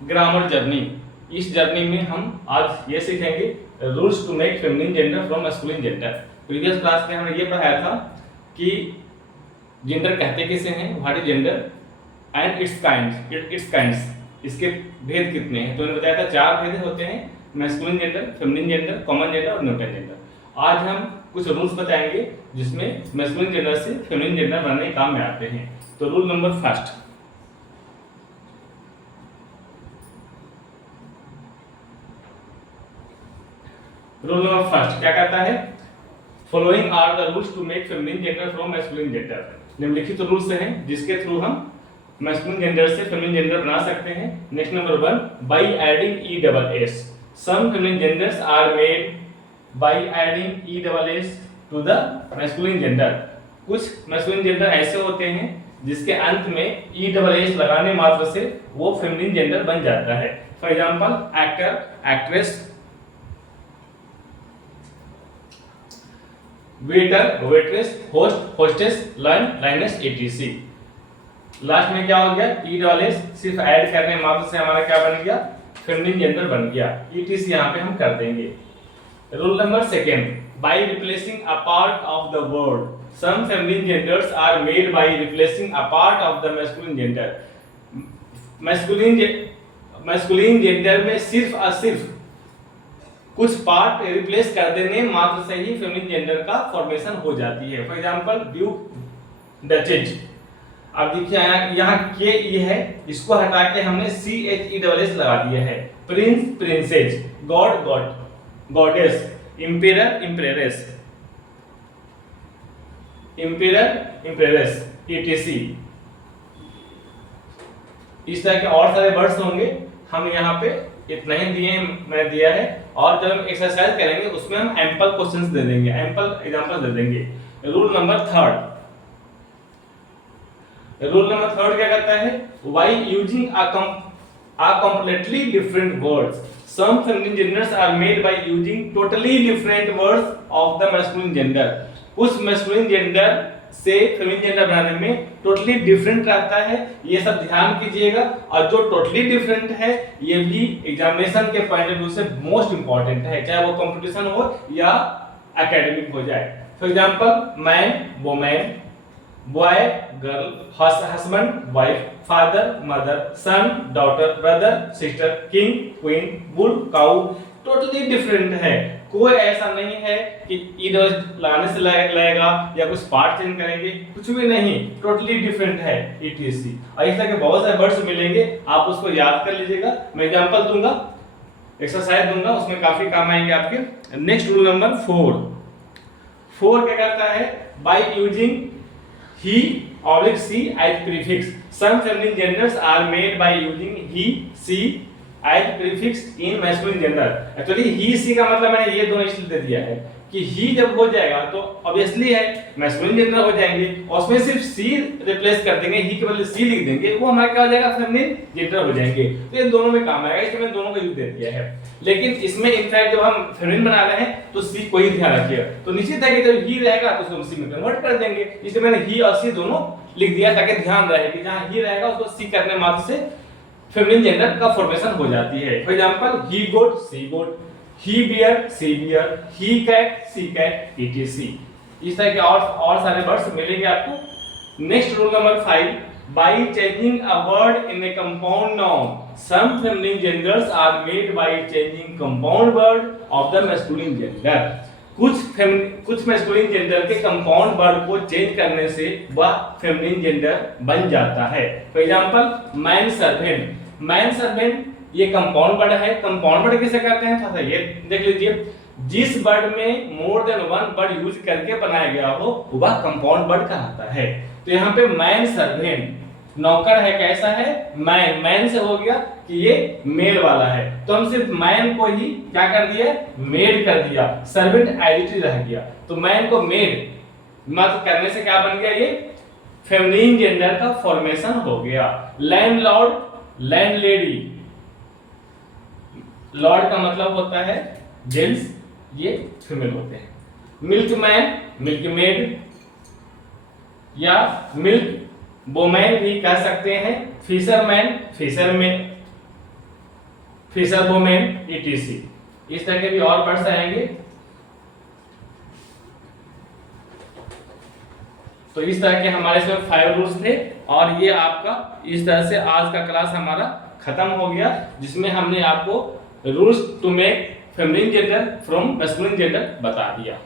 Grammar journey. इस journey में हम आज ये सीखेंगे rules to make feminine gender from masculine gender. Previous class में हमने ये पढ़ाया था कि जेंडर कहते किसे हैं, what is gender and it's kinds, इसके भेद कितने हैं। तो मैंने बताया था 4 भेद होते हैं, masculine gender, feminine gender, common gender और न्यूट्रल जेंडर। आज हम कुछ रूल्स बताएंगे जिसमें मैस्कुलिन जेंडर से फेमिनिन जेंडर बनने के काम में आते हैं। तो रूल नंबर फर्स्ट, क्या कहता है, following are the rules to make feminine gender from masculine gender. निम्नलिखित रूल्स हैं जिसके थ्रू हम मैस्कुलिन जेंडर से फेमिनिन जेंडर बना सकते हैं। Next number 1, by adding E double S. Some feminine genders are made by adding E double S to the masculine gender. कुछ masculine gender ऐसे होते हैं जिसके अंत में ई डबल एस लगाने मात्र से वो फेमिनिन जेंडर बन जाता है। For example actor, actress, waiter, waitress, host, hostess, lion, lioness, etc. Last में क्या हो गया, ई डबल एस सिर्फ ऐड करने मात्र से हमारा क्या बन गया, फेमिनिन जेंडर बन गया। ईटीसी यहाँ पे हम कर देंगे। Rule number 2, by replacing a part of the word. Some feminine genders are made by replacing a part of the masculine gender. Masculine gender में सिर्फ और सिर्फ कुछ पार्ट रिप्लेस कर देने मात्र से ही फेमिनिन जेंडर का फॉर्मेशन हो जाती है। For example Duke, duchess. अब देखिए यहाँ के ई है, इसको हटा के हमने C H E double S लगा दिया है। Prince, princess, god, god, goddess, emperor, empress, emperor, empress, etc. इस तरह के और सारे वर्ड्स होंगे, हम यहाँ पे इतना ही मैं दिया है। और जब हम एक्सरसाइज करेंगे उसमें हम एम्पल क्वेश्चंस दे देंगे, एम्पल एग्जांपल दे देंगे। रूल नंबर 3, क्या कहता है, by using a completely different words. Some feminine genders are made by using totally different words of the masculine gender. कुछ मैस्कुलिन जेंडर से फेमिनिन जेंडर बनाने में टोटली डिफरेंट रहता है, ये सब ध्यान कीजिएगा। और जो टोटली डिफरेंट है ये भी एग्जामिनेशन के पॉइंट ऑफ व्यू से मोस्ट इंपॉर्टेंट है, चाहे वो कंपटीशन हो या एकेडमिक हो जाए। For example man, women, boy, girl, husband, wife, father, mother, son, daughter, brother, sister, king, queen, bull, cow. Totally different है, कोई ऐसा नहीं है कि इधर लाने से लगेगा या कुछ पार्ट चेंज करेंगे, कुछ भी नहीं, टोटली डिफरेंट है ईटीसी। और इस तरह के बहुत सारे वर्ड्स मिलेंगे, आप उसको याद कर लीजिएगा। मैं एग्जांपल दूंगा, एक्सरसाइज दूंगा, उसमें काफी काम आएंगे आपके। नेक्स्ट रूल नंबर 4 क्या कहता है, by using he or she as prefix. Some feminine genders are made by using he, she as prefix in masculine gender. Actually he, she का मतलब मैंने ये दोनों इसलिए दे दिया है कि he जब हो जाएगा तो ऑब्वियसली है मैस्कुलिन जेंडर हो जाएंगे, और उसमें सिर्फ she रिप्लेस कर देंगे, he के बदले she लिख देंगे, वो हमारा क्या हो जाएगा, फेमिनिन जेंडर हो जाएंगे। तो ये दोनों में काम आएगा, इसलिए मैंने दोनों को यूज दे दिया है। लेकिन इसमें इनफैक्ट जब हम फेमिनिन बना रहे हैं तो सी को ही ध्यान रखिएगा। तो निश्चित है कि जब ही रहेगा तो उसको सी में कन्वर्ट कर देंगे, इसलिए मैंने ही और सी दोनों लिख दिया ताकि ध्यान रहे कि जहां ही रहेगा उसको सी करने मात्र से फेमिनिन जेंडर का फॉर्मेशन हो जाती है। For example he goat, she goat, he bear, she bear, he cat, she cat, ETC. इस तरह के और सारे वर्ड्स मिलेंगे आपको। Next rule number 5, by changing a word in a compound noun. Some feminine genders are made by changing compound word of the masculine gender. कुछ masculine gender के compound word को चेंज करने से वह फेमिनिन जेंडर बन जाता है। For example man servant, man servant ये कंपाउंड वर्ड है। कंपाउंड वर्ड किसे कहते हैं, थोड़ा सा ये देख लीजिए, जिस वर्ड में more than one word use करके बनाया गया हो वह कंपाउंड वर्ड कहलाता है। तो यहाँ पे मैन सर्वेंट, नौकर है, कैसा है, मैन, मैन से हो गया कि ये मेल वाला है, तो हम सिर्फ मैन को ही क्या कर दिया, मेड कर दिया, सर्वेंट आइडेंटिटी रह गया। तो मैन को मेड मत करने से क्या बन गया, ये फेमिनिन जेंडर का फॉर्मेशन हो गया। लैंडलॉर्ड, लैंडलेडी, लॉर्ड का मतलब होता है जेंट्स, ये फीमेल होते हैं। मिल्कमैन, मिल्कमेड या मिल्क वुमेन भी कह सकते हैं। Fisherman, fisherman, fisherwomen etc. इस तरह के भी और वर्ड्स आएंगे। तो इस तरह के हमारे इसमें 5 रूल्स थे और ये आपका इस तरह से आज का क्लास हमारा खत्म हो गया, जिसमें हमने आपको rules to make feminine gender from masculine gender बता दिया।